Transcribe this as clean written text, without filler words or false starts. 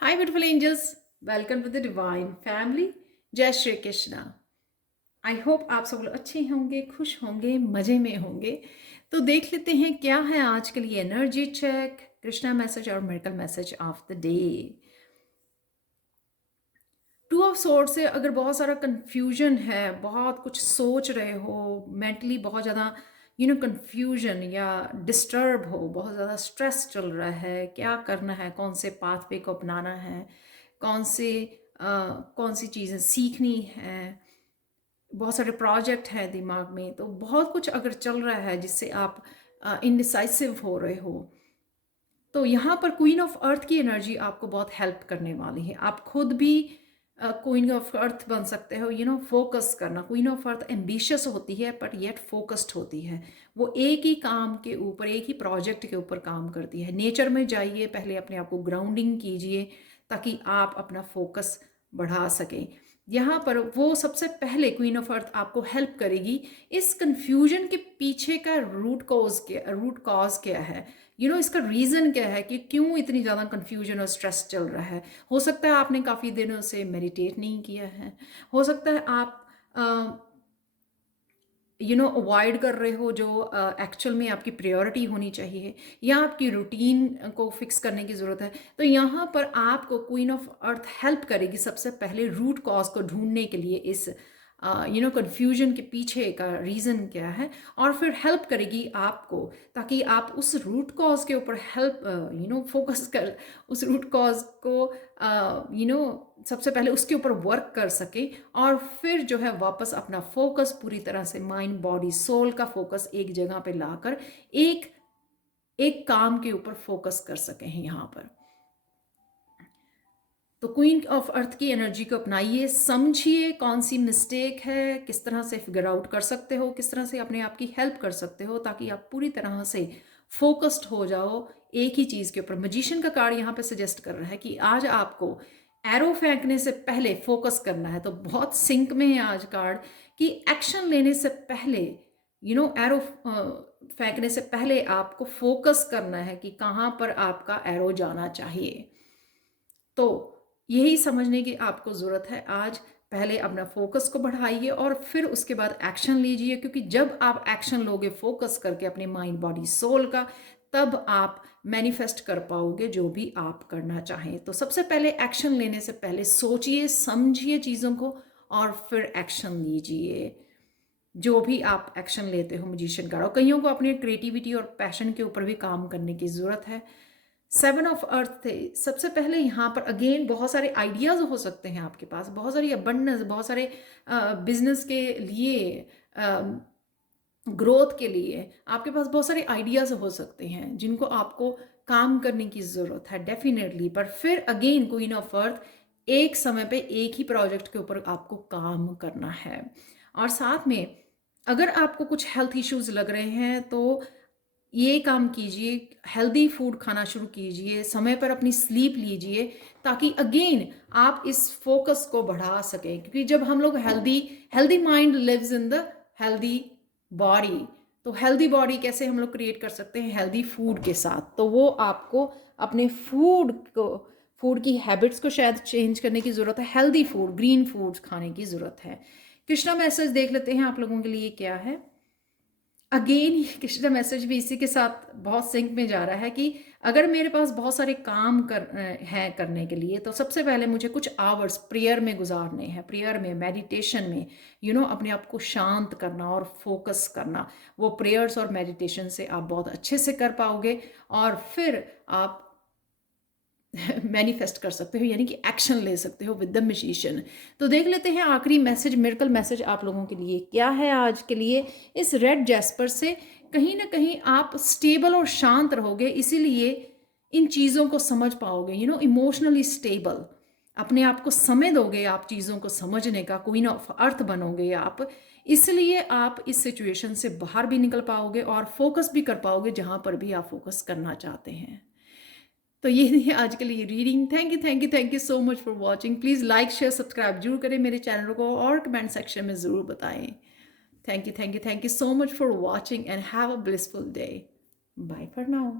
Hi, beautiful angels. Welcome to the Divine Family. जय Shri Krishna. I hope आप सब लोग अच्छे होंगे, खुश होंगे, मज़े में होंगे। तो देख लेते हैं क्या है आज के लिए एनर्जी चेक, कृष्णा मैसेज और miracle message of the day. Two of sword से अगर बहुत सारा कन्फ्यूजन है, बहुत कुछ सोच रहे हो, मेंटली बहुत ज़्यादा कन्फ्यूजन या डिस्टर्ब हो, बहुत ज़्यादा स्ट्रेस चल रहा है, क्या करना है, कौन से पाथवे को अपनाना है, कौन से कौन सी चीज़ें सीखनी है, बहुत सारे प्रोजेक्ट हैं दिमाग में, तो बहुत कुछ अगर चल रहा है जिससे आप इनडिसाइसिव हो रहे हो, तो यहाँ पर क्वीन ऑफ अर्थ की एनर्जी आपको बहुत हेल्प करने वाली है। आप खुद भी क्वीन ऑफ अर्थ बन सकते हो। फोकस करना, क्वीन ऑफ अर्थ एम्बिशियस होती है बट येट फोकस्ड होती है। वो एक ही काम के ऊपर, एक ही प्रोजेक्ट के ऊपर काम करती है। नेचर में जाइए, पहले अपने आप को ग्राउंडिंग कीजिए ताकि आप अपना फोकस बढ़ा सकें। यहाँ पर वो सबसे पहले क्वीन ऑफ अर्थ आपको हेल्प करेगी। इस कंफ्यूजन के पीछे का रूट कॉज क्या है, इसका रीज़न क्या है कि क्यों इतनी ज़्यादा कंफ्यूजन और स्ट्रेस चल रहा है। हो सकता है आपने काफ़ी दिनों से मेडिटेट नहीं किया है, हो सकता है आप अवॉइड कर रहे हो जो एक्चुअल में आपकी प्रायोरिटी होनी चाहिए, या आपकी रूटीन को फिक्स करने की ज़रूरत है। तो यहाँ पर आपको क्वीन ऑफ अर्थ हेल्प करेगी सबसे पहले रूट कॉज को ढूंढने के लिए, इस कन्फ्यूजन के पीछे का रीज़न क्या है, और फिर हेल्प करेगी आपको ताकि आप उस रूट कॉज के ऊपर हेल्प फोकस कर, उस रूट कॉज को सबसे पहले उसके ऊपर वर्क कर सके, और फिर जो है वापस अपना फोकस पूरी तरह से माइंड बॉडी सोल का फोकस एक जगह पे लाकर एक एक काम के ऊपर फोकस कर सकें यहाँ पर। तो क्वीन ऑफ अर्थ की एनर्जी को अपनाइए, समझिए कौन सी मिस्टेक है, किस तरह से फिगर आउट कर सकते हो, किस तरह से अपने आप की हेल्प कर सकते हो ताकि आप पूरी तरह से फोकस्ड हो जाओ एक ही चीज़ के ऊपर। मजिशियन का कार्ड यहाँ पे सजेस्ट कर रहा है कि आज आपको एरो फेंकने से पहले फोकस करना है। तो बहुत सिंक में है आज कार्ड कि एक्शन लेने से पहले एरो फेंकने से पहले आपको फोकस करना है कि कहाँ पर आपका एरो जाना चाहिए। तो यही समझने की आपको ज़रूरत है आज। पहले अपना फोकस को बढ़ाइए और फिर उसके बाद एक्शन लीजिए, क्योंकि जब आप एक्शन लोगे फोकस करके अपने माइंड बॉडी सोल का, तब आप मैनिफेस्ट कर पाओगे जो भी आप करना चाहें। तो सबसे पहले एक्शन लेने से पहले सोचिए, समझिए चीज़ों को और फिर एक्शन लीजिए। जो भी आप एक्शन लेते हो मजिशियन का, और कईयों को अपनी क्रिएटिविटी और पैशन के ऊपर भी काम करने की ज़रूरत है। सेवन ऑफ अर्थ थे सबसे पहले। यहाँ पर अगेन बहुत सारे आइडियाज़ हो सकते हैं आपके पास, बहुत सारी अबंडेंस, बहुत सारे बिजनेस के लिए, ग्रोथ के लिए आपके पास बहुत सारे आइडियाज़ हो सकते हैं जिनको आपको काम करने की ज़रूरत है डेफिनेटली। पर फिर अगेन क्वीन ऑफ अर्थ, एक समय पे एक ही प्रोजेक्ट के ऊपर आपको काम करना है। और साथ में अगर आपको कुछ हेल्थ इश्यूज लग रहे हैं तो ये काम कीजिए, हेल्दी फूड खाना शुरू कीजिए, समय पर अपनी स्लीप लीजिए ताकि अगेन आप इस फोकस को बढ़ा सकें। क्योंकि जब हम लोग healthy healthy mind lives in the healthy body, तो हेल्दी बॉडी कैसे हम लोग क्रिएट कर सकते हैं? हेल्दी फूड के साथ। तो वो आपको अपने फूड की हैबिट्स को शायद चेंज करने की ज़रूरत है। हेल्दी फूड, ग्रीन फूड्स खाने की ज़रूरत है। कृष्णा मैसेज देख लेते हैं आप लोगों के लिए क्या है। अगेन कृष्णा मैसेज भी इसी के साथ बहुत सिंक में जा रहा है कि अगर मेरे पास बहुत सारे काम हैं करने के लिए, तो सबसे पहले मुझे कुछ आवर्स प्रेयर में गुजारने हैं, प्रेयर में, मेडिटेशन में, अपने आप को शांत करना और फोकस करना। वो प्रेयर्स और मेडिटेशन से आप बहुत अच्छे से कर पाओगे और फिर आप मैनिफेस्ट कर सकते हो, यानी कि एक्शन ले सकते हो विद द मैजिशियन। तो देख लेते हैं आखिरी मैसेज, मिरेकल मैसेज आप लोगों के लिए क्या है आज के लिए। इस रेड जैस्पर से कहीं ना कहीं आप स्टेबल और शांत रहोगे, इसीलिए इन चीज़ों को समझ पाओगे, इमोशनली स्टेबल। अपने आप को समय दोगे आप चीज़ों को समझने का, क्वीन ऑफ अर्थ बनोगे आप, इसलिए आप इस सिचुएशन से बाहर भी निकल पाओगे और फोकस भी कर पाओगे जहाँ पर भी आप फोकस करना चाहते हैं। तो ये थी आज के लिए reading. Thank you so much for watching. Please like share subscribe जरूर करें मेरे चैनल को और कमेंट सेक्शन में ज़रूर बताएं। Thank you so much for watching and have a blissful day. Bye for now.